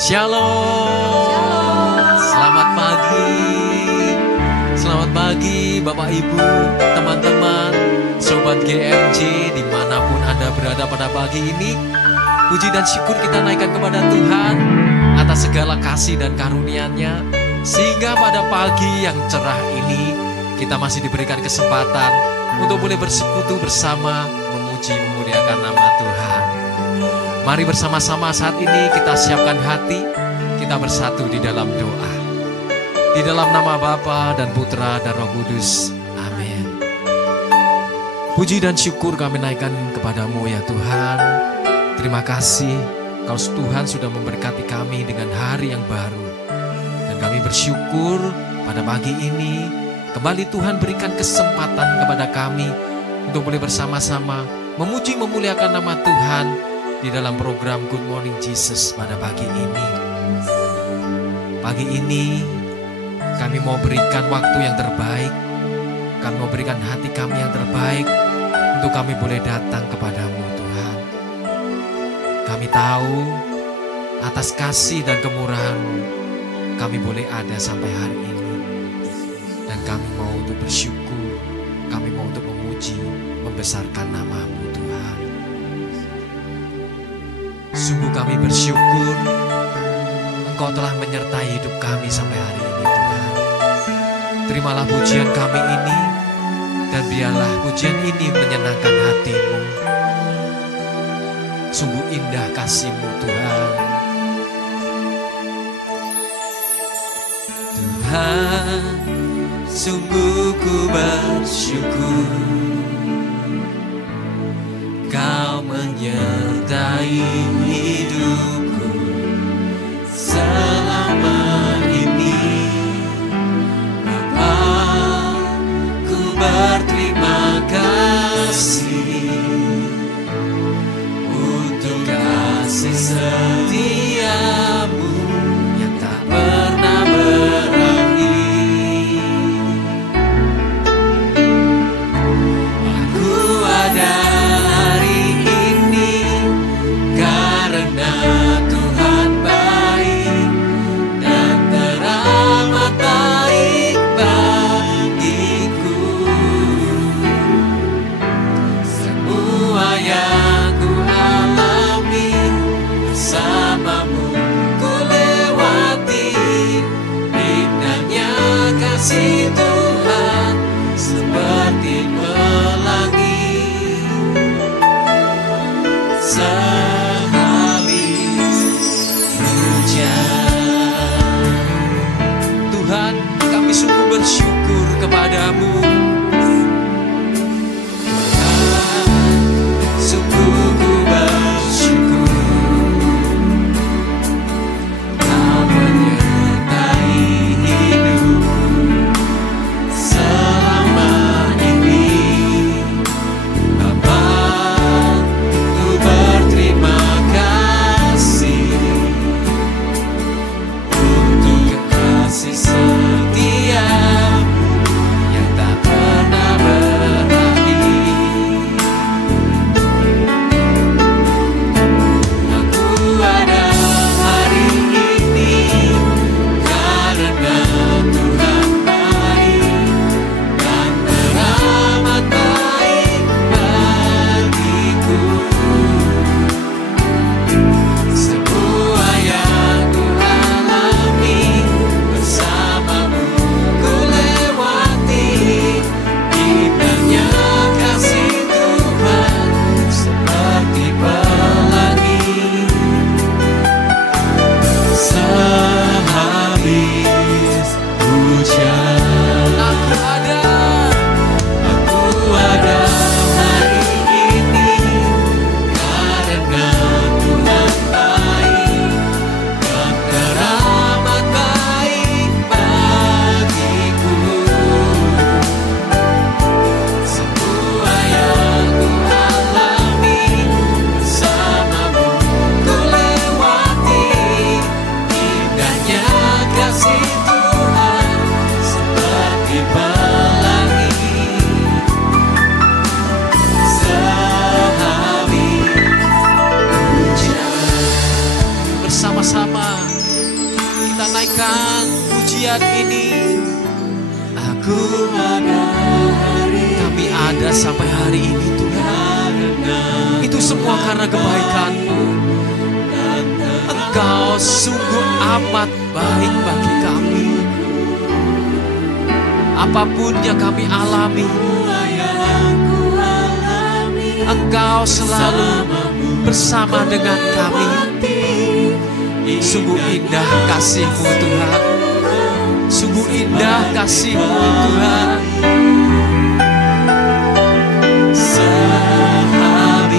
Shalom. Selamat pagi. Selamat pagi Bapak Ibu, teman-teman, Sobat GMJ dimanapun Anda berada pada pagi ini. Puji dan syukur kita naikkan kepada Tuhan atas segala kasih dan karunia-Nya, sehingga pada pagi yang cerah ini kita masih diberikan kesempatan untuk boleh bersekutu bersama, memuji memuliakan nama Tuhan. Mari bersama-sama saat ini kita siapkan hati, kita bersatu di dalam doa. Di dalam nama Bapa dan Putra dan Roh Kudus. Amin. Puji dan syukur kami naikkan kepadamu ya Tuhan. Terima kasih kalau Tuhan sudah memberkati kami dengan hari yang baru. Dan kami bersyukur pada pagi ini kembali Tuhan berikan kesempatan kepada kami untuk boleh bersama-sama memuji memuliakan nama Tuhan di dalam program Good Morning Jesus pada pagi ini. Pagi ini kami mau berikan waktu yang terbaik, kami mau berikan hati kami yang terbaik untuk kami boleh datang kepadamu Tuhan. Kami tahu atas kasih dan kemurahan-Mu kami boleh ada sampai hari ini. Dan kami mau untuk bersyukur, kami mau untuk memuji, membesarkan nama-Mu Tuhan. Sungguh kami bersyukur Engkau telah menyertai hidup kami sampai hari ini Tuhan. Terimalah pujian kami ini, dan biarlah pujian ini menyenangkan hati-Mu. Sungguh indah kasih-Mu Tuhan. Tuhan, sungguh ku bersyukur Kau menyertai hidupku selama ini. Bapa, ku berterima kasih untuk kasih setia-Mu yang tak pernah berakhir. Aku ada hari ini karena Tuhan baik dan teramat baik bagiku. Semua yang ku alami bersama-Mu ku lewati. Indahnya kasih Tuhan seperti pelangi sehabis hujan. Tuhan, kami sungguh bersyukur kepadamu. Tuhan, sungguh ku bersyukur Kau menyertai hidupku selama ini. Bapa, ku berterima pujian ini. Kami ada sampai hari ini Tuhan. Itu semua karena kebaikan-Mu. Engkau sungguh amat baik bagi kami. Apapun yang kami alami, Engkau selalu bersama dengan kami. Sungguh indah kasih-Mu Tuhan. Sungguh indah kasih-Mu Tuhan. Sehabis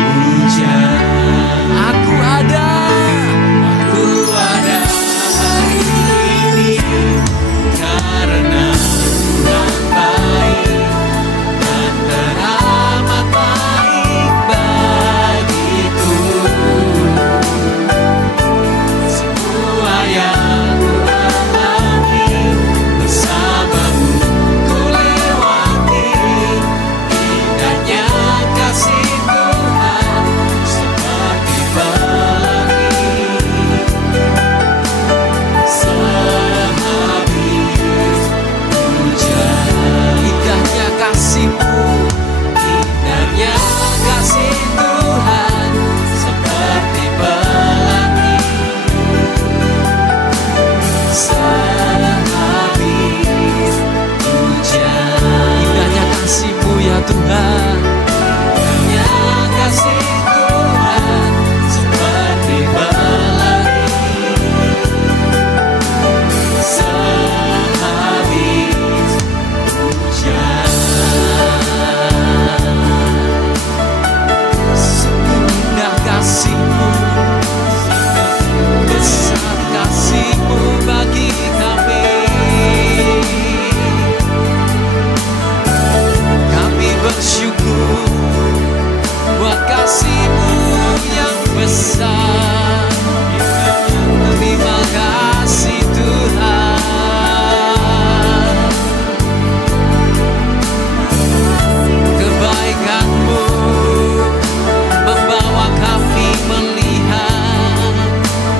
hujan, aku ada hari ini karena Tuhan baik dan teramat baik bagiku. Semua yang ku alami bersamamu ku lewati. Indahnya kasih Tuhan seperti pelangi. Sehabis hujan, indahnya kasih-Mu, indahnya kasih Tuhan seperti pelangi. Sehabis hujan, indahnya kasih-Mu ya Tuhan. Indahnya kasih Tuhan seperti pelangi. Sehabis hujan, sungguh indah kasih-Mu, besar kasih-Mu bagi kami. Kami bersyukur buat kasih-Mu yang besar. Terima kasih Tuhan. Kebaikan-Mu membawa kami melihat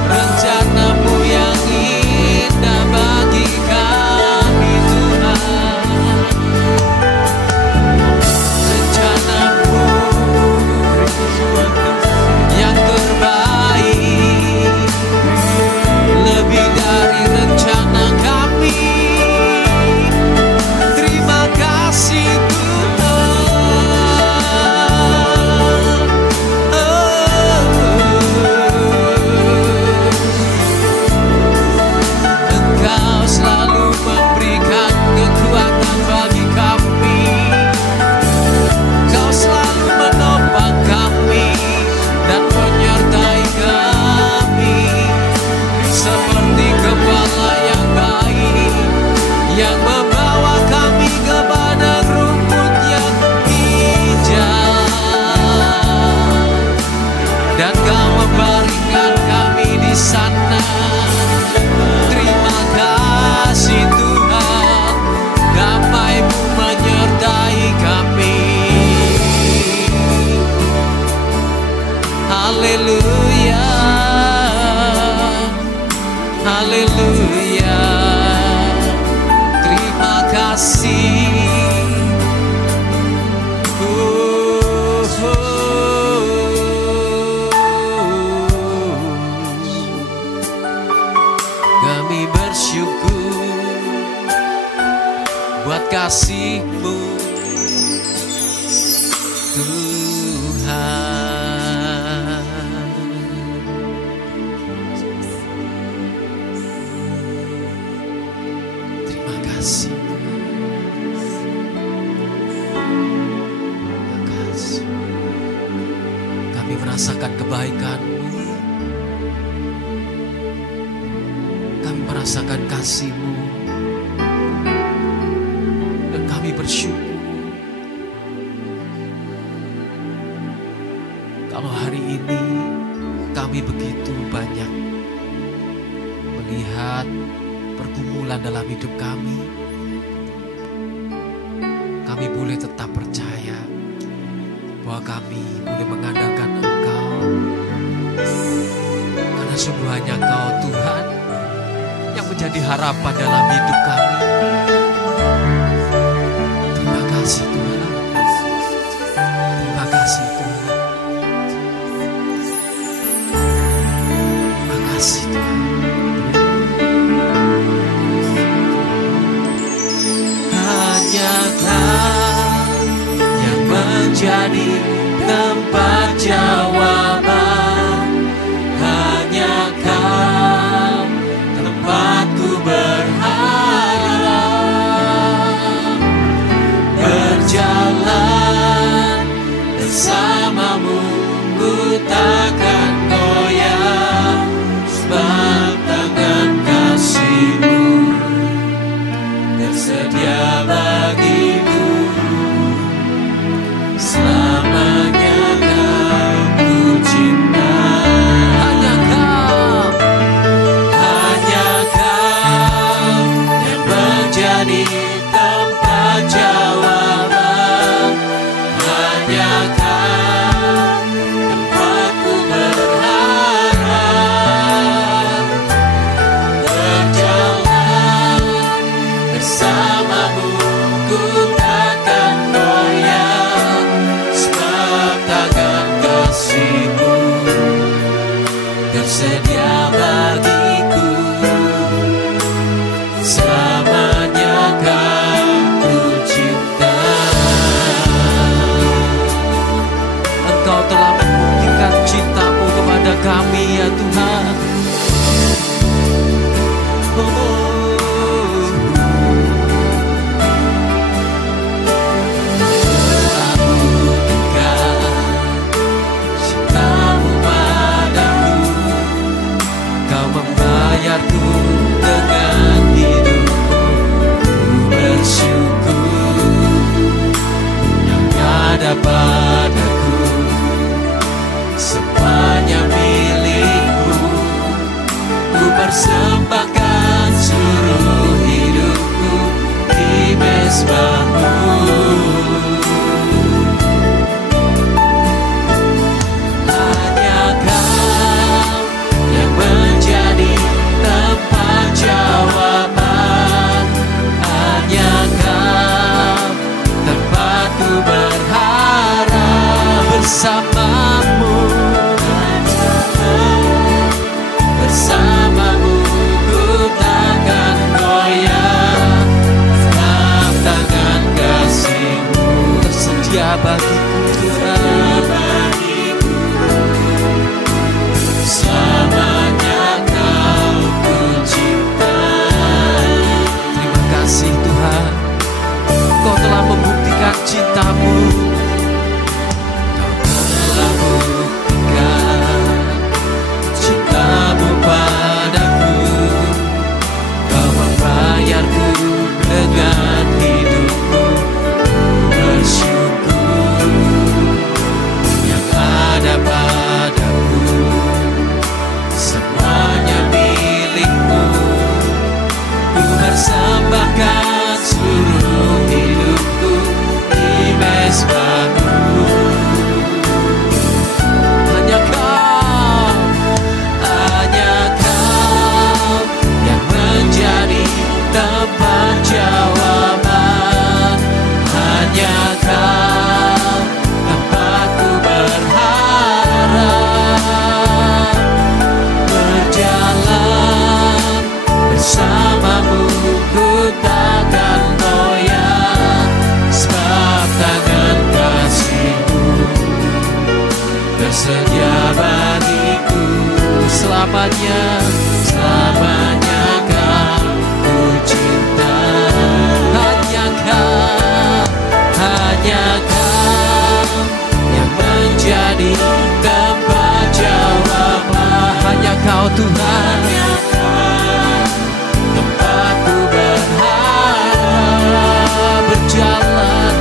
rencana-Mu yang indah bagi kami Tuhan. Rencana-Mu yang terbaik, lebih dari rencana kami. Terima kasih Tuhan. Engkau selalu memberikan kekuatan bagi kami. Engkau selalu menopang kami dan menyertai kami. Seperti gembala yang baik yang membawa kami ke padang rumput yang hijau, dan Kau membaringkan kami di sana. Terima kasih Tuhan, damai-Mu menyertai kami. Haleluya, haleluya. Terima kasih. Kami bersyukur buat kasih-Mu Tuhan. Terima kasih. Terima kasih. Kami merasakan kebaikan-Mu. Kami merasakan kasih-Mu. Dan kami bersyukur. Kalau hari ini kami begitu banyak melihat pergumulan dalam hidup kami, kami boleh tetap percaya bahwa kami boleh mengandalkan Engkau, karena sungguh hanya Engkau Tuhan yang menjadi menjadi harapan dalam hidup kami. Terima kasih Tuhan. Terima kasih Tuhan. Terima kasih Tuhan. Hanya Kau yang menjadi tempat jawaban. Hanya Kau tempatku berharap. Berjalan bersamamu ku takkan goyah, sebab tangan kasih-Mu tersedia bagiku. Selamanya Kau ku cinta. Hanya Kau yang menjadi tempat jawaban. Hanya Kau tempatku berharap. Berjalan bersamamu ku takkan goyah, sebab tangan kasih-Mu tersedia bagiku. Selamanya Kau ku cinta. Engkau telah membuktikan cinta-Mu kepada kami ya Tuhan. Membayarku dengan hidupku, bersyukur yang ada padaku, semuanya milik-Mu. Ku persembahkan seluruh hidupku di mezbah-Mu. Jawaban, hanya Kau tempatku berharap. Bersamamu, bersamamu ku takkan goyah, sebab tangan kasih-Mu tersedia bagiku Tuhan. Selamanya Kau ku cinta. Terima kasih Tuhan, Kau telah membuktikan cinta-Mu. Kau telah membuktikan cinta-Mu padaku. Kau membayarku dengan hidupmu. Bersyukur yang ada padaku, semuanya milik-Mu. Ku persembahkan seluruh hidupku di mezbah-Mu. Hanya Kau yang menjadi tempat jawaban. Hanya Kau tempatku berharap. Berjalan bersamamu ku takkan goyah, sebab tangan kasih-Mu tersedia bagiku. Selamanya, selamanya Kau ku cinta. Hanya Kau yang menjadi tempat jawaban. Hanya Kau Tuhan, tempatku berharap. Berjalan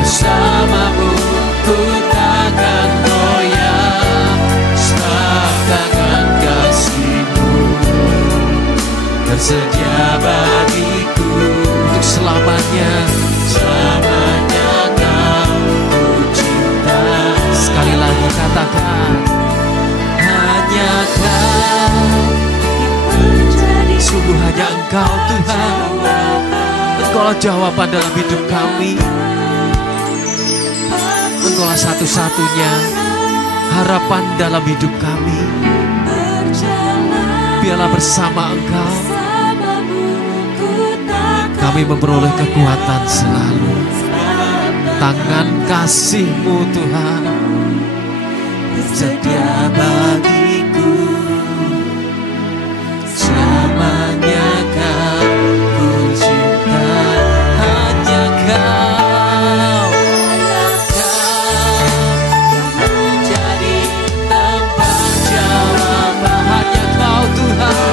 bersamamu ku takkan goyah, sebab tangan kasih-Mu tersedia bagiku. Untuk selamanya, selamanya Kau ku cinta. Sekali lagi katakan, hanya Kau Sungguh hanya Engkau Tuhan, Engkaulah jawaban dalam hidup kami. Engkaulah satu-satunya harapan dalam hidup kami. Biarlah bersama Engkau kami memperoleh kekuatan selalu. Tangan kasih-Mu Tuhan setia bagiku, selamanya kan ku cinta hanya Kau. Kau menjadi tempat jawaban, hanya Kau Tuhan.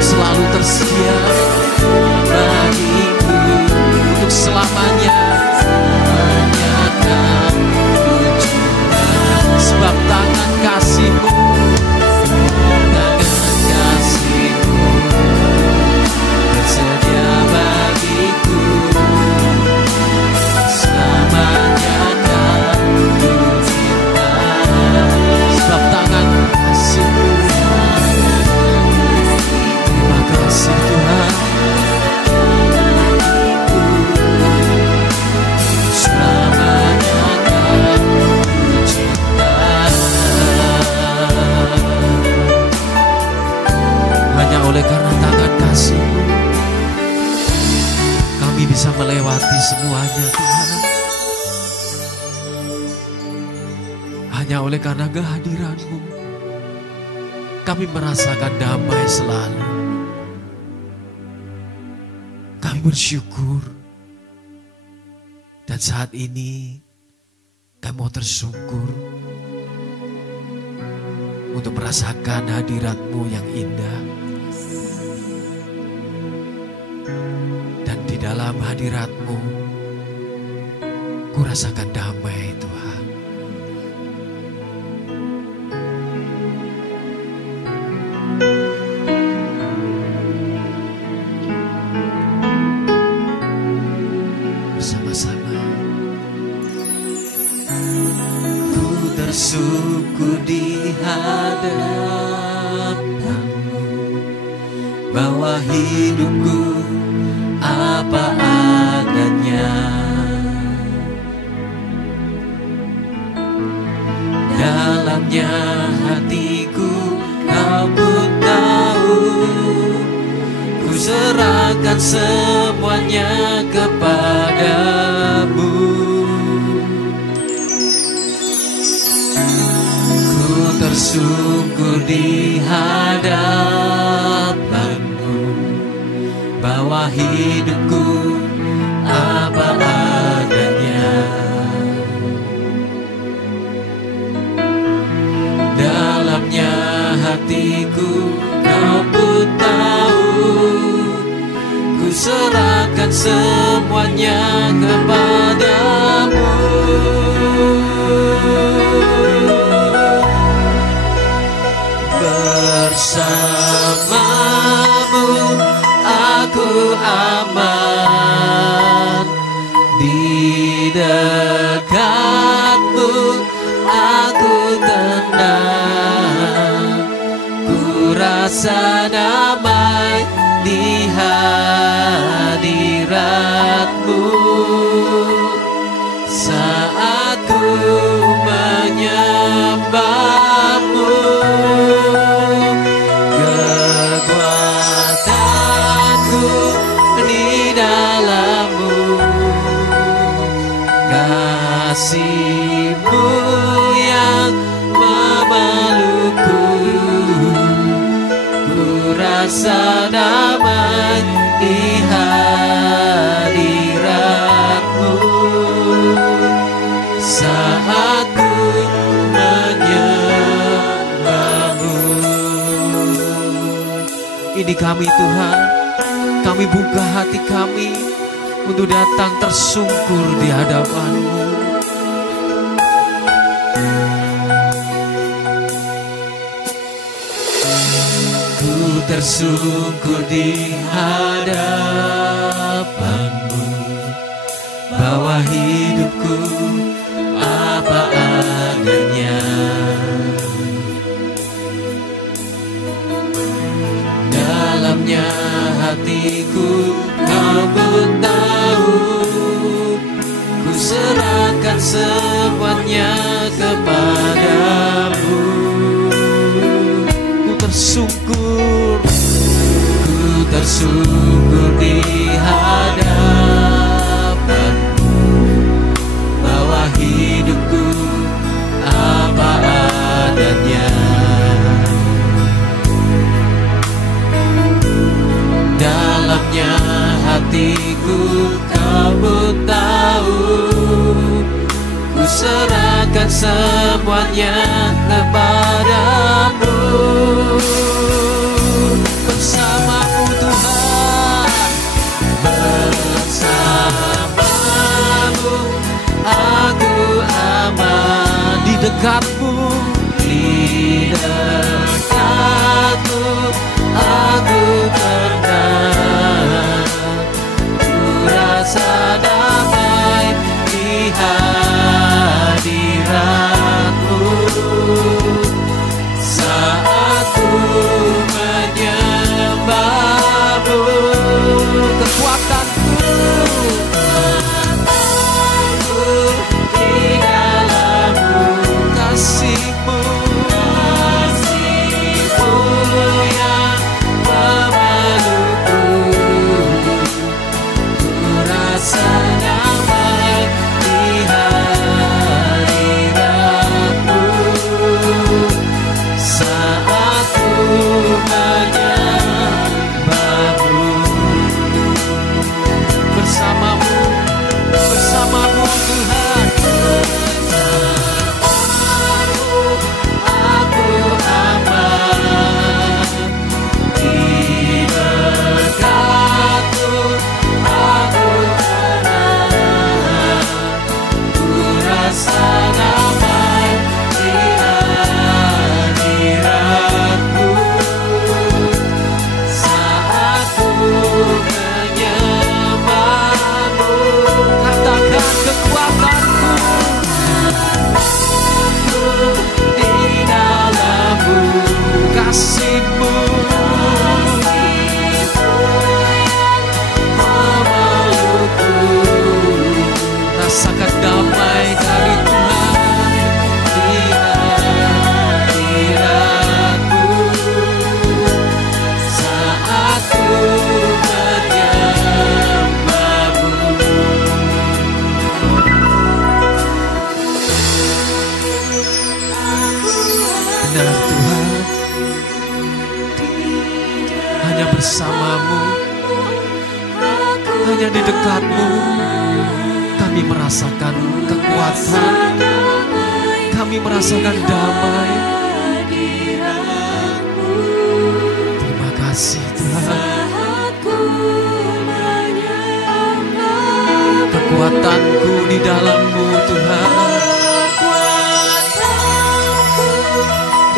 Selalu tersedia bagiku untuk selamanya. Hanya Kau ku cinta, sebab tangan kasih-Mu, tangan kasih-Mu tersedia bagiku. Selamanya Kau ku cinta, sebab tangan kasih-Mu. Kasih Tuhan, selamanya Kau ku cinta. Hanya oleh karena tangan kasih-Mu kami bisa melewati semuanya Tuhan. Hanya oleh karena kehadiran-Mu kami merasakan damai selalu. Bersyukur, dan saat ini kami mau tersungkur untuk merasakan hadirat-Mu yang indah. Dan di dalam hadirat-Mu ku rasakan damai Tuhan. Bersyukur di hadapan-Mu bahwa hidupku apa adanya. Dalamnya hatiku Kau pun tahu, ku serahkan semuanya kepadamu. Bersyukur di hadapan-Mu bahwa hidupku apa adanya. Dalamnya hatiku Kau pun tahu, ku serahkan semuanya kepadamu. Bersama-Mu aku aman, di dekat-Mu aku tenang, ku rasa damai di hadirat-Mu saat ku menyembah-Mu. Kasih-Mu yang memelukku, ku rasa damai di hadirat-Mu saat ku menyembah-Mu. Ini kami Tuhan, kami buka hati kami untuk datang tersungkur di hadapan-Mu. tersungkur di hadapanmu, bawa hidupku apa adanya. Dalamnya hatiku kau pun tahu, ku serahkan semuanya kepadamu. Ku tersungkur di hadapanmu, bawa hidupku apa adanya. Dalamnya hatiku kau pun tahu, ku serahkan semuanya kepadamu. Bersamamu Tuhan, bersamamu aku aman. Di dekatmu, di dekatmu aku tenang. Ku rasa damai di hadiratmu. Saat ku menyembahmu, kekuatanku di dalammu, kasihmu yang memelukku. Ku rasa damai di hadiratmu. Saat ku menyembahmu, bersamamu Tuhan. Bersamamu aku aman, di dekatmu aku tenang. Ku rasa damai di hadiratmu. Saat ku menyembahmu, katakan kekuatanku di dalammu, kasihmu memelukku. Rasakan damai dari Tuhan di hadiratmu. Saat ku menyembahmu. Benar Tuhan, hanya bersamamu, hanya di dekatmu kami merasakan kekuatan, kami merasakan damai. Terima kasih Tuhan. Kekuatanku di dalammu Tuhan,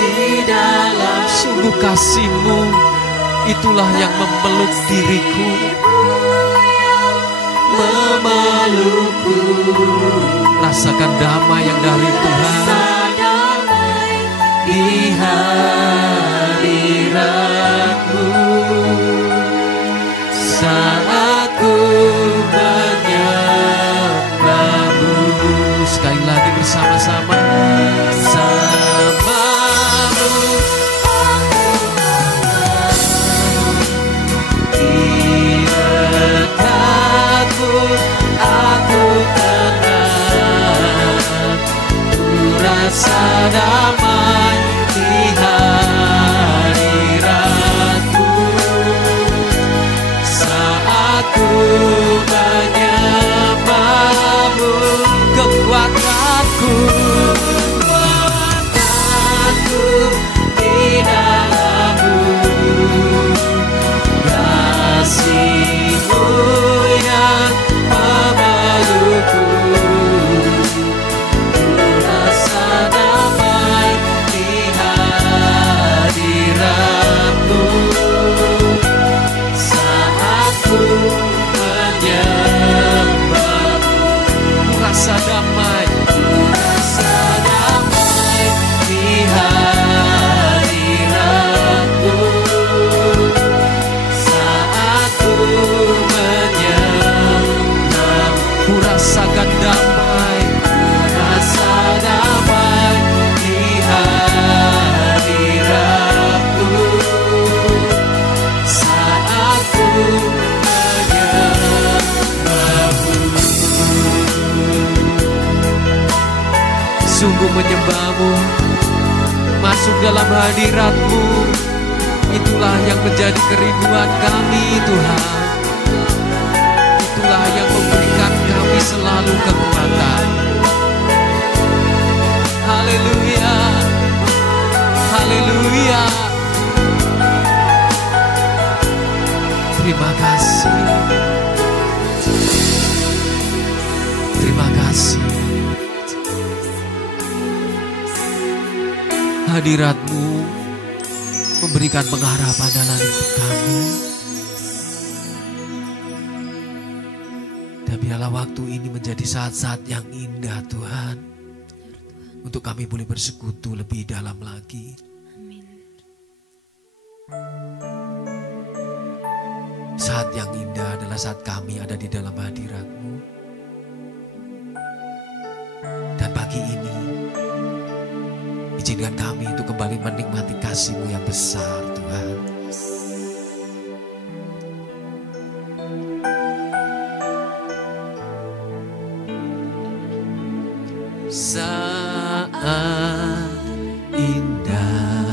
di dalam sungguh kasih-Mu, itulah yang memeluk diriku, memelukku. Rasakan damai yang dari Tuhan di hadirat-Mu. Saat ku menyembah-Mu, sekali lagi bersama-sama. Aku tenang, ku rasa damai di hadirat-Mu. Saat ku menyembah-Mu, kekuatanku di dalam-Mu. Kasih-Mu yang memelukku, ku rasa damai di hadirat-Mu. rasakan damai, rasa damai di hadiratmu saat ku menyembahmu. Sungguh menyembahmu, masuk dalam hadiratmu, itulah yang menjadi kerinduan kami Tuhan. Itulah yang memberikan kami selalu kekuatan. Haleluya, haleluya. Terima kasih, terima kasih. Hadirat-Mu memberikan pengharapan dalam hidup kami. Dan biarlah waktu ini menjadi saat-saat yang indah Tuhan, untuk kami boleh bersekutu lebih dalam lagi. Amin. Saat yang indah adalah saat kami ada di dalam hadirat-Mu. Dan pagi ini izinkan kami untuk kembali menikmati kasih-Mu yang besar Tuhan. Saat indah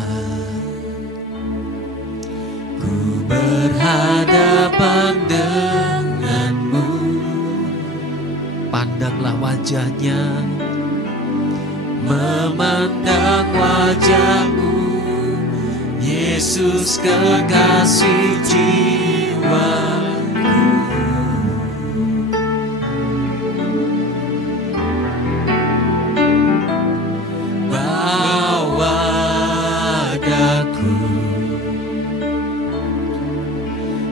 ku berhadapan denganmu, pandanglah wajahnya, memandang wajahmu, Yesus kekasih jiwaku. Bawa daku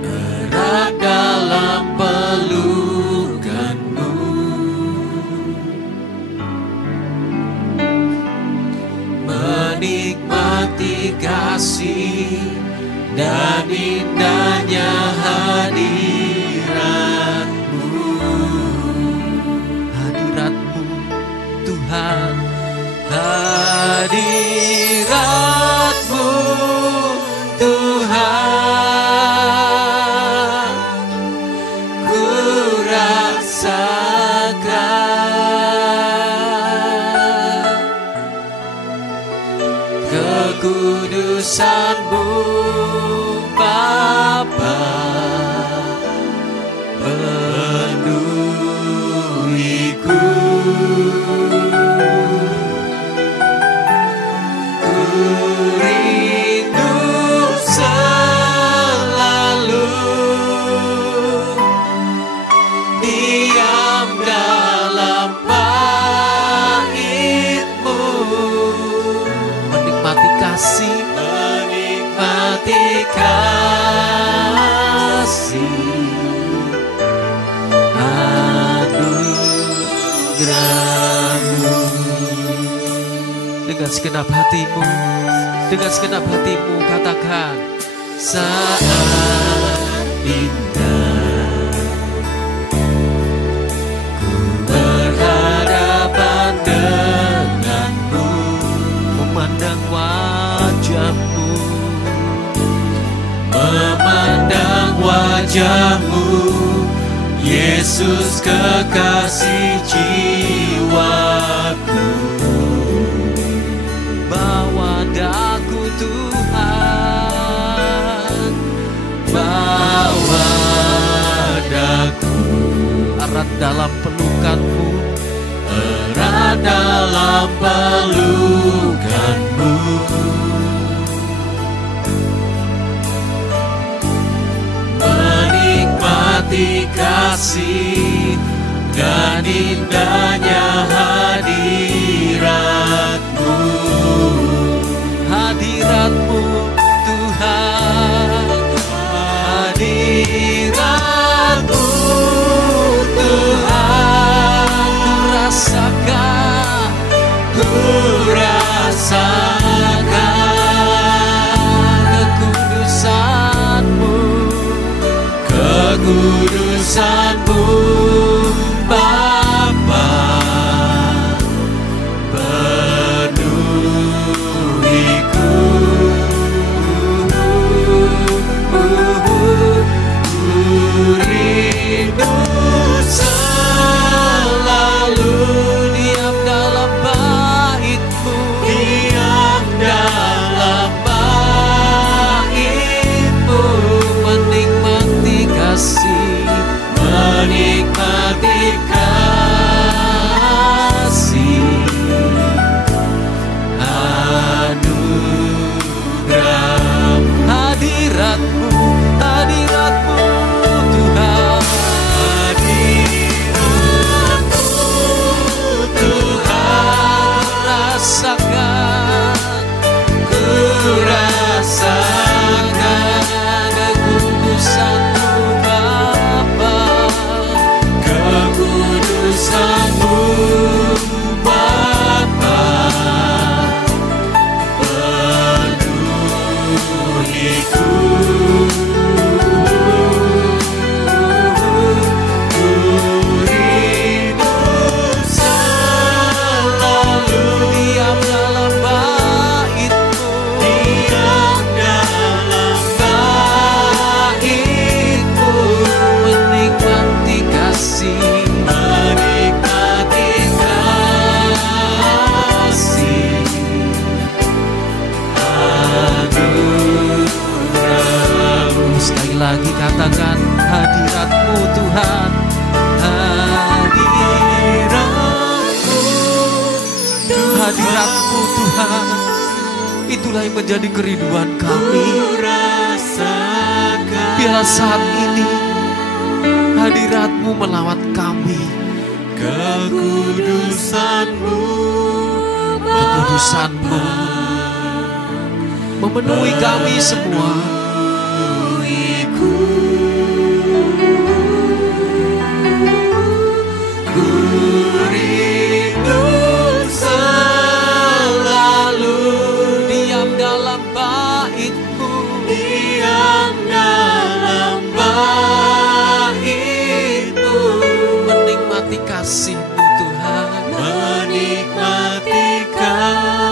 erat dalam pelukanmu, menikmati kasih dan indahnya hadirat-Mu. Hadirat-Mu Tuhan, hadirat-Mu Tuhan, ku rasakan kekudusan-Mu Bapa, penuhiku. Ku rindu selalu diam dalam bait-Mu, menikmati kasih, menikmati kasih anugerah-Mu. Dengan segenap hatimu, dengan segenap hatimu katakan, saat indah ku berhadapan denganmu, memandang wajahmu, memandang wajahmu, Yesus kekasih jiwaku. Bawa daku Tuhan, bawa daku erat dalam pelukan-Mu, erat dalam pelukan-Mu, menikmati kasih dan indahnya hadirat-Mu. Hadirat-Mu Tuhan, hadirat-Mu Tuhan, ku rasakan, ku rasakan kekudusan-Mu, kekudusan-Mu Bapa, hadirat-Mu Tuhan. Itulah yang menjadi kerinduan kami. Biarlah saat ini hadirat-Mu melawat kami. Kekudusan-Mu memenuhi kami semua. Ku rindu selalu diam dalam bait-Mu, menikmati kasih-Mu Tuhan, menikmati kasih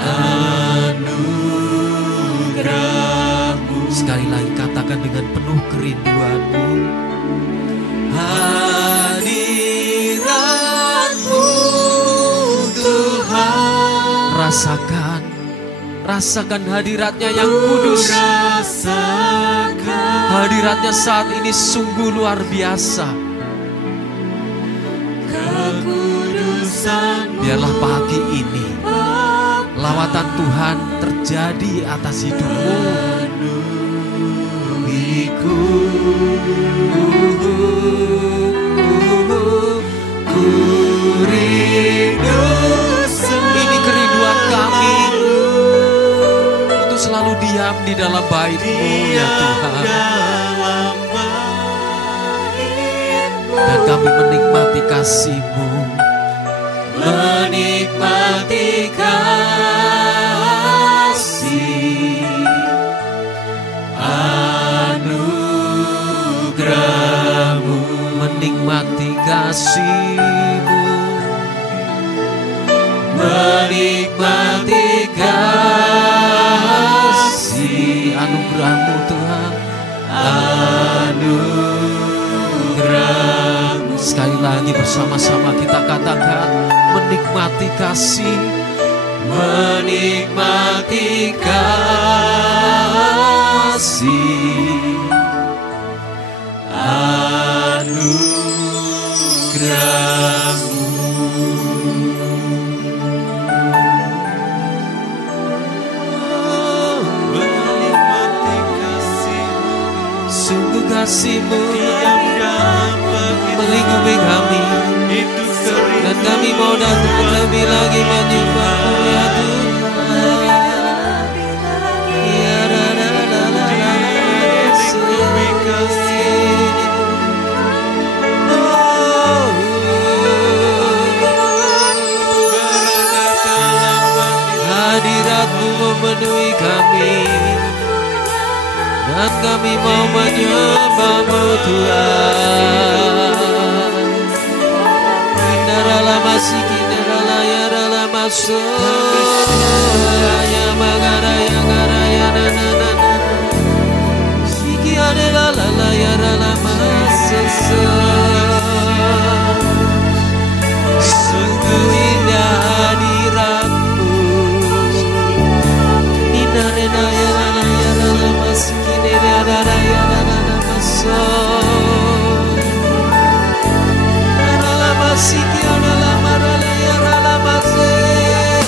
anugerah-Mu. Sekali lagi katakan dengan penuh kerinduan-Mu. Hadirat-Mu Tuhan. Rasakan hadirat-Nya yang kudus. Hadirat-Nya saat ini sungguh luar biasa. Biarlah pagi ini lawatan Tuhan terjadi atas hidupmu. Ini kerinduan kami untuk selalu diam di dalam bait-Mu ya Tuhan. Dan kami menikmati kasih-Mu, menikmati kasih anugerah-Mu, menikmati kasih-Mu, menikmati kasih anugerah-Mu Tuhan, anugerah-Mu. Sekali lagi bersama-sama kita katakan menikmati kasih, menikmati kasih anugerah-Mu. Menikmati kasih-Mu, sungguh kasih-Mu melingkupi kami, dan kami mau datang lebih lagi menyembah-Mu ya Tuhan. Ya hadirat-Mu memenuhi kami, dan kami mau menyembah-Mu Tuhan. Indarala masih kindarala ya rala masuk ya magara ya gara ya nana siki adela la ya rala masuk. Sungguh indah hadirat-Mu. Indarena ya rala masih kindarala ya rala masuk. Rala masih kindarala marala ya rala masuk.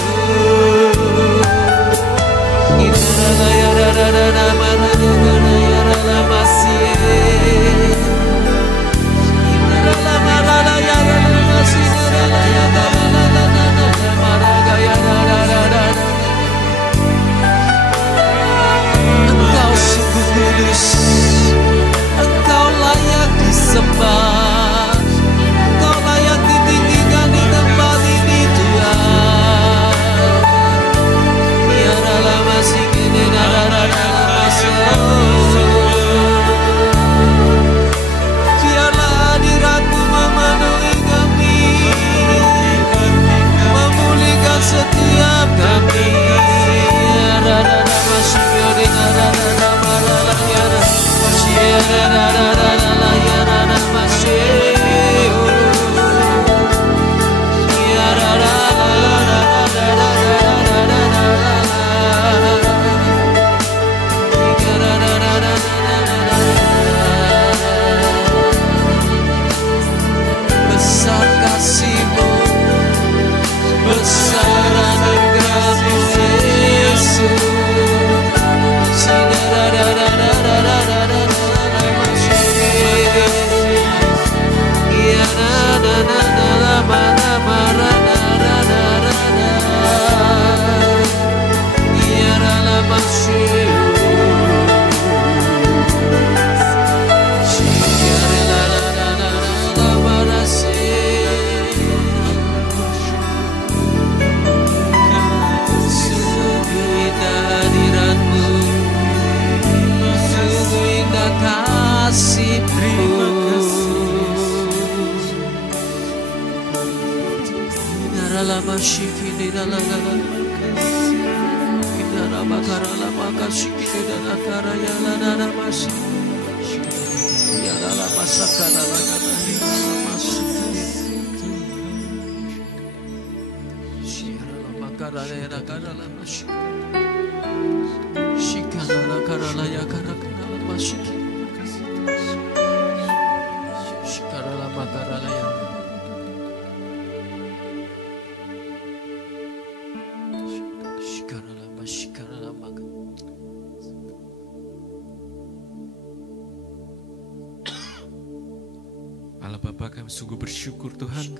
Allah Bapa, kami sungguh bersyukur Tuhan,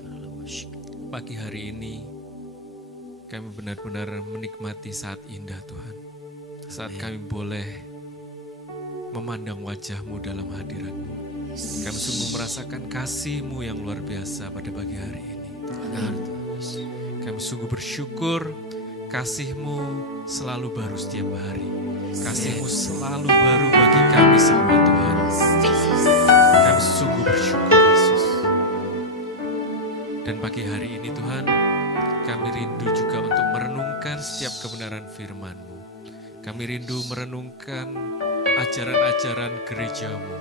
pagi hari ini kami benar-benar menikmati saat indah Tuhan. Saat kami boleh memandang wajah-Mu dalam hadirat-Mu. Kami sungguh merasakan kasih-Mu yang luar biasa pada pagi hari ini. Kami sungguh bersyukur kasih-Mu selalu baru setiap hari. Kasih-Mu selalu baru bagi kami semua Tuhan. Kami sungguh bersyukur Yesus. Dan pagi hari ini Tuhan, kami rindu juga untuk merenungkan setiap kebenaran firman-Mu. Kami rindu merenungkan ajaran-ajaran gereja-Mu.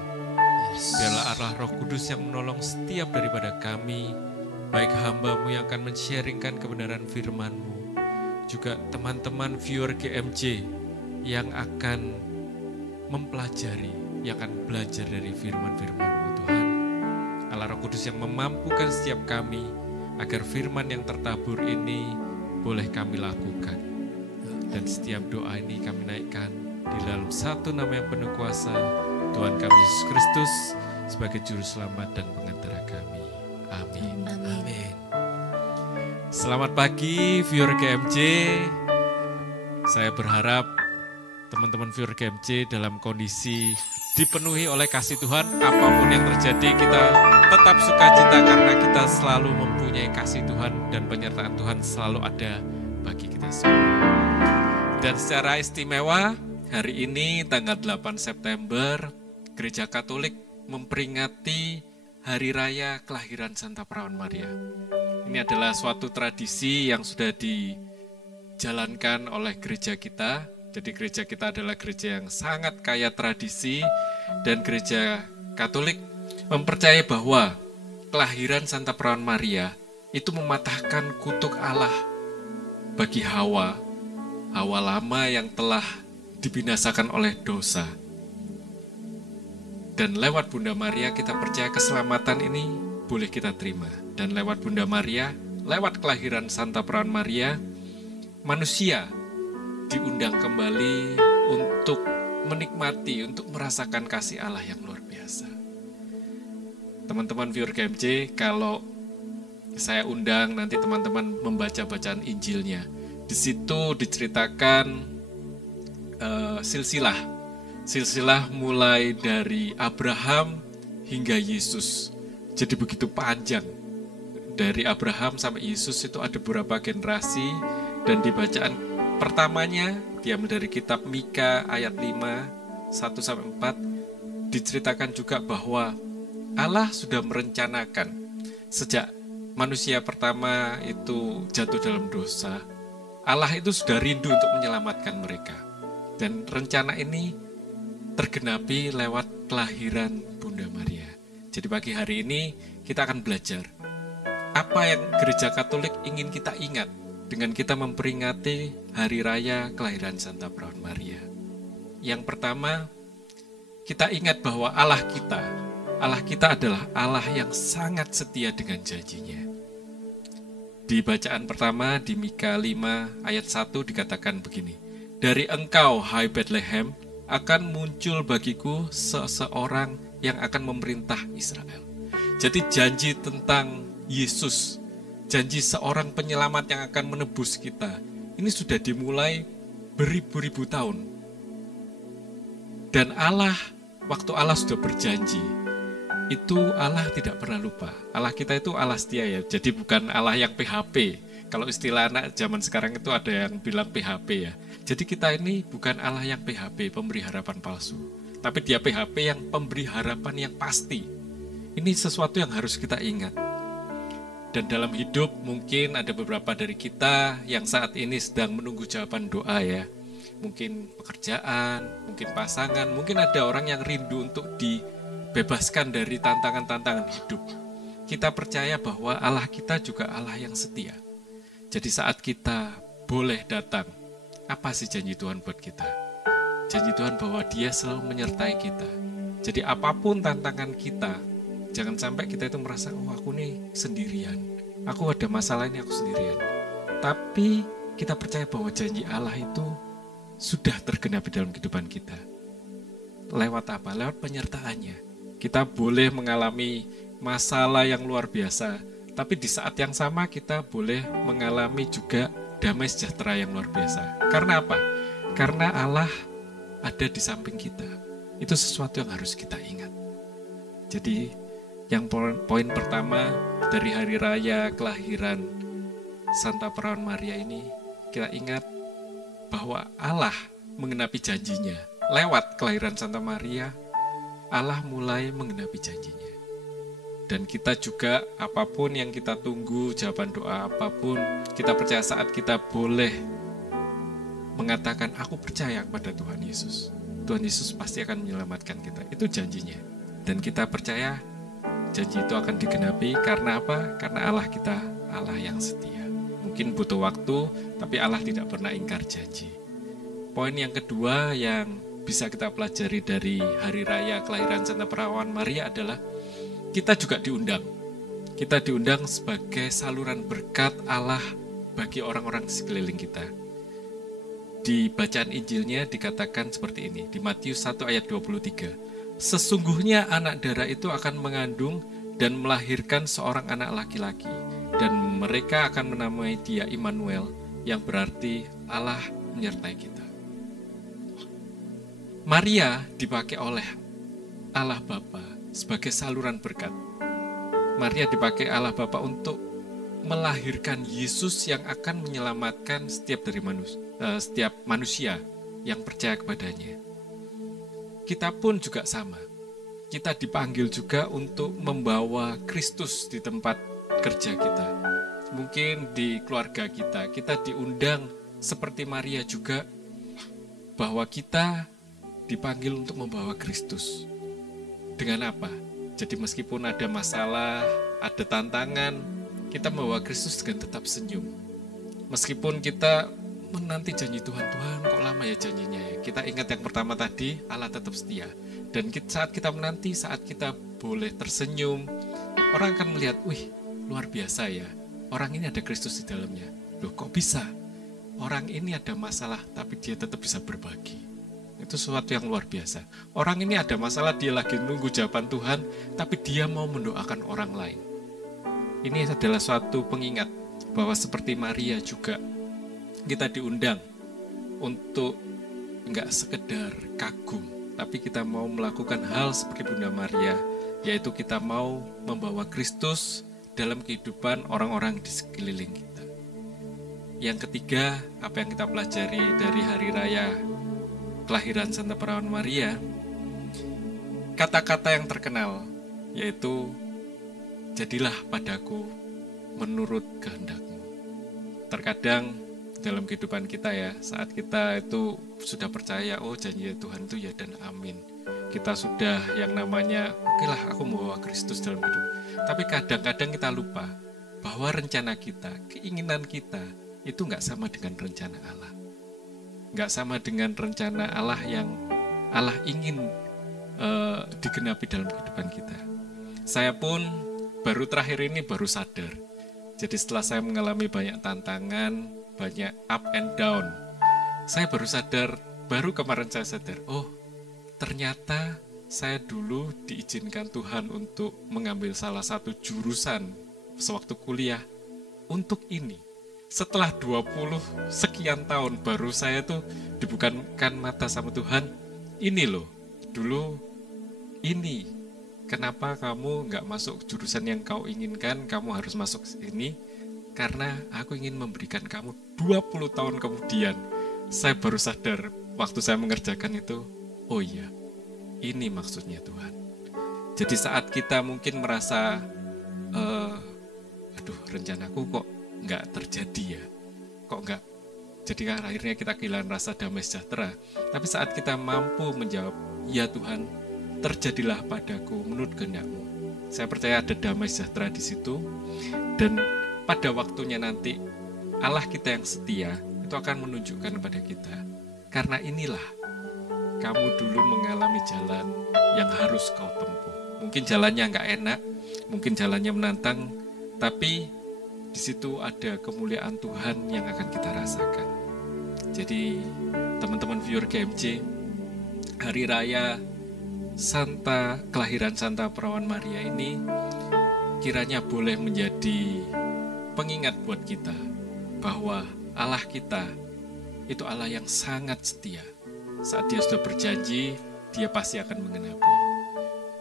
Biarlah Allah Roh Kudus yang menolong setiap daripada kami, baik hamba-Mu yang akan men-sharingkan kebenaran firman-Mu, juga teman-teman viewer GMJ yang akan mempelajari, yang akan belajar dari firman-firman-Mu Tuhan. Allah Roh Kudus yang memampukan setiap kami, agar firman yang tertabur ini boleh kami lakukan. Dan setiap doa ini kami naikkan di dalam satu nama yang penuh kuasa, Tuhan kami Yesus Kristus, sebagai Juru Selamat dan Pengantara kami. Amin. Amin. Selamat pagi viewer GMJ. Saya berharap teman-teman viewer GMJ dalam kondisi dipenuhi oleh kasih Tuhan. Apapun yang terjadi, kita tetap sukacita karena kita selalu mempunyai kasih Tuhan dan penyertaan Tuhan selalu ada bagi kita semua. Dan secara istimewa, hari ini tanggal 8 September, Gereja Katolik memperingati Hari Raya Kelahiran Santa Perawan Maria. Ini adalah suatu tradisi yang sudah dijalankan oleh gereja kita. Jadi gereja kita adalah gereja yang sangat kaya tradisi, dan Gereja Katolik mempercayai bahwa kelahiran Santa Perawan Maria itu mematahkan kutuk Allah bagi Hawa lama yang telah dibinasakan oleh dosa. Dan lewat Bunda Maria kita percaya keselamatan ini boleh kita terima. Dan lewat Bunda Maria, lewat kelahiran Santa Perawan Maria, manusia diundang kembali untuk menikmati, untuk merasakan kasih Allah yang luar biasa. Teman-teman viewer GMJ, kalau saya undang nanti teman-teman membaca bacaan Injilnya. Di situ diceritakan silsilah mulai dari Abraham hingga Yesus. Jadi begitu panjang. Dari Abraham sampai Yesus itu ada beberapa generasi, dan di bacaan pertamanya diambil dari kitab Mika ayat 5, 1-4, diceritakan juga bahwa Allah sudah merencanakan sejak manusia pertama itu jatuh dalam dosa. Allah itu sudah rindu untuk menyelamatkan mereka. Dan rencana ini tergenapi lewat kelahiran Bunda Maria. Jadi pagi hari ini kita akan belajar apa yang Gereja Katolik ingin kita ingat dengan kita memperingati Hari Raya Kelahiran Santa Perawan Maria. Yang pertama, kita ingat bahwa Allah kita adalah Allah yang sangat setia dengan janjinya. Di bacaan pertama di Mika 5 ayat 1 dikatakan begini, "Dari engkau, hai Bethlehem, akan muncul bagiku seseorang yang akan memerintah Israel." Jadi janji tentang Yesus, janji seorang penyelamat yang akan menebus kita, ini sudah dimulai beribu-ribu tahun. Dan Allah, waktu Allah sudah berjanji, itu Allah tidak pernah lupa. Allah kita itu Allah setia ya, jadi bukan Allah yang PHP. Kalau istilah anak zaman sekarang itu ada yang bilang PHP ya. Jadi kita ini bukan Allah yang PHP, pemberi harapan palsu. Tapi dia PHP yang pemberi harapan yang pasti. Ini sesuatu yang harus kita ingat. Dan dalam hidup mungkin ada beberapa dari kita yang saat ini sedang menunggu jawaban doa ya. Mungkin pekerjaan, mungkin pasangan, mungkin ada orang yang rindu untuk dibebaskan dari tantangan-tantangan hidup. Kita percaya bahwa Allah kita juga Allah yang setia. Jadi saat kita boleh datang, apa sih janji Tuhan buat kita? Janji Tuhan bahwa Dia selalu menyertai kita. Jadi apapun tantangan kita, jangan sampai kita itu merasa, oh aku nih sendirian, aku ada masalah ini aku sendirian. Tapi kita percaya bahwa janji Allah itu sudah tergenapi dalam kehidupan kita. Lewat apa? Lewat penyertaannya. Kita boleh mengalami masalah yang luar biasa, tapi di saat yang sama kita boleh mengalami juga damai sejahtera yang luar biasa. Karena apa? Karena Allah ada di samping kita. Itu sesuatu yang harus kita ingat. Jadi yang poin pertama dari hari raya kelahiran Santa Perawan Maria ini, kita ingat bahwa Allah menggenapi janjinya. Lewat kelahiran Santa Maria, Allah mulai menggenapi janjinya. Dan kita juga apapun yang kita tunggu, jawaban doa apapun, kita percaya saat kita boleh mengatakan, aku percaya kepada Tuhan Yesus. Tuhan Yesus pasti akan menyelamatkan kita. Itu janjinya. Dan kita percaya janji itu akan digenapi karena apa? Karena Allah kita Allah yang setia. Mungkin butuh waktu, tapi Allah tidak pernah ingkar janji. Poin yang kedua yang bisa kita pelajari dari hari raya kelahiran Santa Perawan Maria adalah kita juga diundang. Kita diundang sebagai saluran berkat Allah bagi orang-orang di sekeliling kita. Di bacaan Injilnya dikatakan seperti ini, di Matius 1 ayat 23. Sesungguhnya anak darah itu akan mengandung dan melahirkan seorang anak laki-laki, dan mereka akan menamai dia Immanuel, yang berarti Allah menyertai kita. Maria dipakai oleh Allah Bapa sebagai saluran berkat. Maria dipakai Allah Bapa untuk melahirkan Yesus yang akan menyelamatkan setiap manusia yang percaya kepadanya. Kita pun juga sama. Kita dipanggil juga untuk membawa Kristus di tempat kerja kita. Mungkin di keluarga kita diundang seperti Maria juga, bahwa kita dipanggil untuk membawa Kristus. Dengan apa? Jadi meskipun ada masalah, ada tantangan, kita membawa Kristus dengan tetap senyum. Meskipun kita menanti janji Tuhan, kok lama ya janjinya ya. Kita ingat yang pertama tadi, Allah tetap setia. Dan saat kita menanti, saat kita boleh tersenyum, orang akan melihat, wih luar biasa ya, orang ini ada Kristus di dalamnya. Loh kok bisa? Orang ini ada masalah, tapi dia tetap bisa berbagi. Itu sesuatu yang luar biasa. Orang ini ada masalah, dia lagi nunggu jawaban Tuhan, tapi dia mau mendoakan orang lain. Ini adalah suatu pengingat bahwa seperti Maria juga, kita diundang untuk enggak sekedar kagum, tapi kita mau melakukan hal seperti Bunda Maria, yaitu kita mau membawa Kristus dalam kehidupan orang-orang di sekeliling kita. Yang ketiga, apa yang kita pelajari dari hari raya kelahiran Santa Perawan Maria, kata-kata yang terkenal, yaitu jadilah padaku menurut kehendakmu. Terkadang dalam kehidupan kita ya, saat kita itu sudah percaya, oh janji Tuhan itu ya dan amin. Kita sudah yang namanya, oke lah aku membawa Kristus dalam hidup. Tapi kadang-kadang kita lupa bahwa rencana kita, keinginan kita, itu nggak sama dengan rencana Allah. Nggak sama dengan rencana Allah yang Allah ingin digenapi dalam kehidupan kita. Saya pun baru terakhir ini baru sadar. Jadi setelah saya mengalami banyak tantangan, banyak up and down, saya baru sadar, baru kemarin saya sadar, oh ternyata saya dulu diizinkan Tuhan untuk mengambil salah satu jurusan sewaktu kuliah untuk ini. Setelah 20 sekian tahun baru saya tuh dibukakan mata sama Tuhan, ini loh, dulu ini, kenapa kamu nggak masuk jurusan yang kau inginkan, kamu harus masuk sini, karena aku ingin memberikan kamu 20 tahun kemudian. Saya baru sadar waktu saya mengerjakan itu, oh iya, ini maksudnya Tuhan. Jadi saat kita mungkin merasa, aduh rencanaku kok nggak terjadi ya, kok nggak. Jadi kan akhirnya kita kehilangan rasa damai sejahtera. Tapi saat kita mampu menjawab, ya Tuhan, terjadilah padaku menurut kehendak-Mu, saya percaya ada damai sejahtera di situ. Dan pada waktunya nanti Allah kita yang setia itu akan menunjukkan kepada kita, karena inilah kamu dulu mengalami jalan yang harus kau tempuh. Mungkin jalannya nggak enak, mungkin jalannya menantang, tapi di situ ada kemuliaan Tuhan yang akan kita rasakan. Jadi teman-teman viewer GMJ, hari raya kelahiran Santa Perawan Maria ini kiranya boleh menjadi pengingat buat kita bahwa Allah kita itu Allah yang sangat setia. Saat Dia sudah berjanji, Dia pasti akan mengenapi.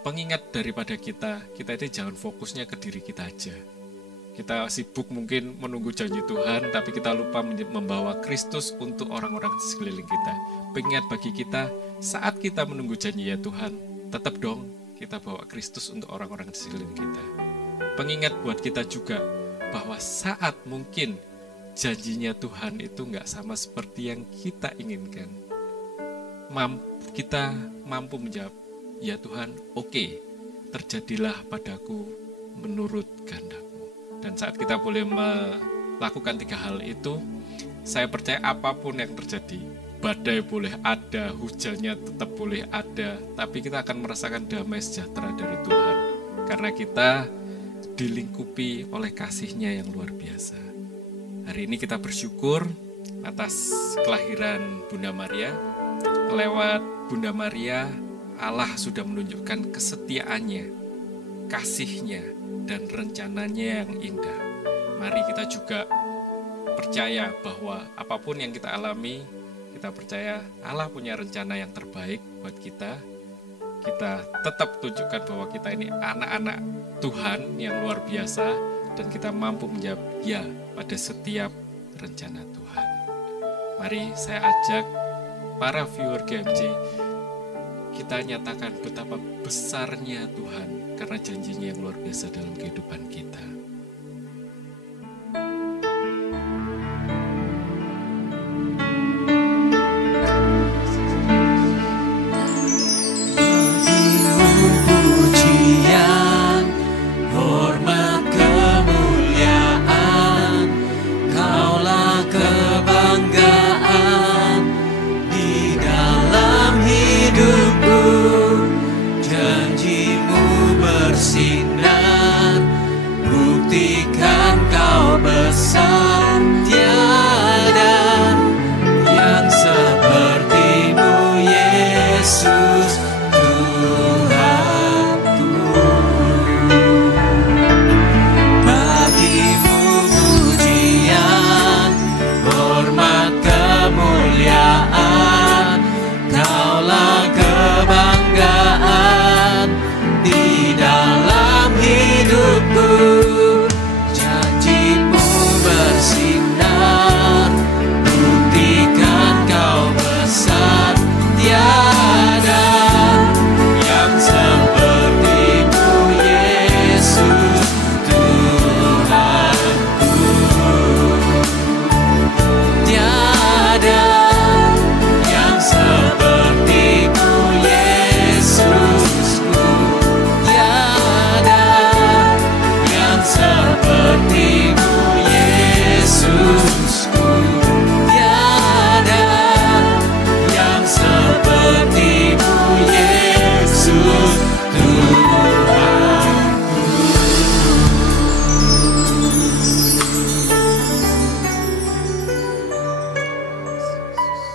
Pengingat daripada kita itu jangan fokusnya ke diri kita aja. Kita sibuk mungkin menunggu janji Tuhan, tapi kita lupa membawa Kristus untuk orang-orang di sekeliling kita. Pengingat bagi kita, saat kita menunggu janji ya Tuhan, tetap dong kita bawa Kristus untuk orang-orang di sekeliling kita. Pengingat buat kita juga, bahwa saat mungkin janjinya Tuhan itu nggak sama seperti yang kita inginkan, kita mampu menjawab, ya Tuhan, oke, terjadilah padaku menurut kehendak-Mu. Dan saat kita boleh melakukan 3 hal itu, saya percaya apapun yang terjadi, badai boleh ada, hujannya tetap boleh ada, tapi kita akan merasakan damai sejahtera dari Tuhan, karena kita dilingkupi oleh kasih-Nya yang luar biasa. Hari ini kita bersyukur atas kelahiran Bunda Maria. Lewat Bunda Maria, Allah sudah menunjukkan kesetiaannya, kasih-Nya, dan rencananya yang indah. Mari kita juga percaya bahwa apapun yang kita alami, kita percaya Allah punya rencana yang terbaik buat kita. Kita tetap tunjukkan bahwa kita ini anak-anak Tuhan yang luar biasa, dan kita mampu menjawab ya pada setiap rencana Tuhan. Mari saya ajak para viewer GMJ, kita nyatakan betapa besarnya Tuhan karena janjinya yang luar biasa dalam kehidupan kita.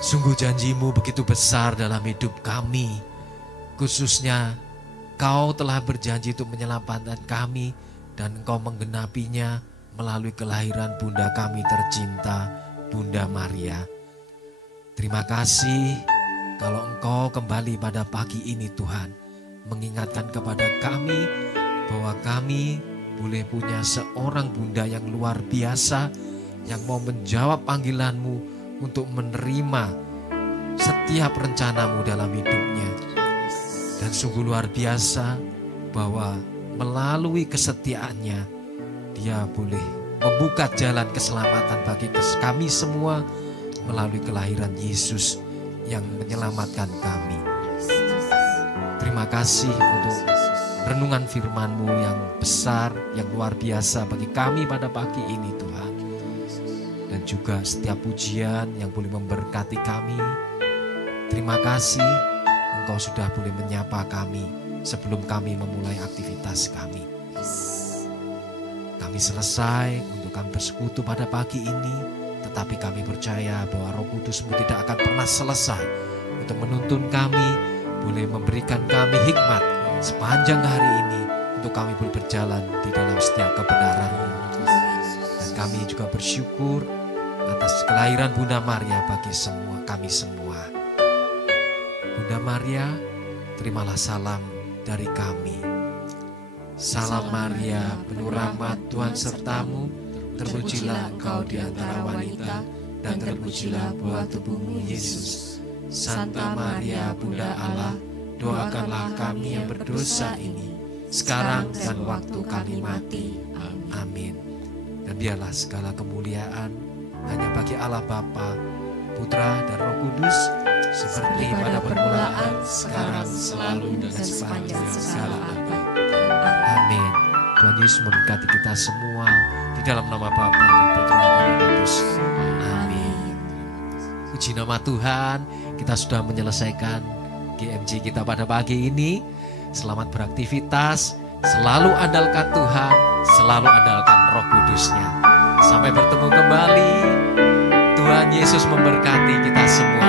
Sungguh janji-Mu begitu besar dalam hidup kami. Khususnya Kau telah berjanji untuk menyelamatkan kami, dan Engkau menggenapinya melalui kelahiran Bunda kami tercinta, Bunda Maria. Terima kasih kalau Engkau kembali pada pagi ini Tuhan, mengingatkan kepada kami bahwa kami boleh punya seorang Bunda yang luar biasa, yang mau menjawab panggilan-Mu untuk menerima setiap rencana-Mu dalam hidupnya. Dan sungguh luar biasa bahwa melalui kesetiaannya dia boleh membuka jalan keselamatan bagi kami semua melalui kelahiran Yesus yang menyelamatkan kami. Terima kasih untuk renungan firman-Mu yang besar, yang luar biasa bagi kami pada pagi ini Tuhan. Dan juga setiap pujian yang boleh memberkati kami. Terima kasih Engkau sudah boleh menyapa kami sebelum kami memulai aktivitas kami. Kami selesai untuk kami bersekutu pada pagi ini, tetapi kami percaya bahwa Roh Kudus-Mu tidak akan pernah selesai untuk menuntun kami, boleh memberikan kami hikmat sepanjang hari ini untuk kami boleh berjalan di dalam setiap kebenaran-Mu. Dan kami juga bersyukur atas kelahiran Bunda Maria bagi kami semua. Bunda Maria, terimalah salam dari kami. Salam Maria, penuh rahmat, Tuhan sertamu, terpujilah engkau di antara wanita, dan terpujilah buah tubuhmu Yesus. Santa Maria, Bunda Allah, doakanlah kami yang berdosa ini, sekarang dan waktu kami mati. Amin. Dan biarlah segala kemuliaan hanya bagi Allah Bapa, Putra, dan Roh Kudus, seperti pada permulaan, sekarang, selalu, dan sepanjang segala abad. Amin. Tuhan Yesus memberkati kita semua di dalam nama Bapa dan Putra dan Roh Kudus. Amin. Puji nama Tuhan, kita sudah menyelesaikan GMJ kita pada pagi ini. Selamat beraktivitas, selalu andalkan Tuhan, selalu andalkan Roh Kudus-Nya. Sampai bertemu kembali. Tuhan Yesus memberkati kita semua.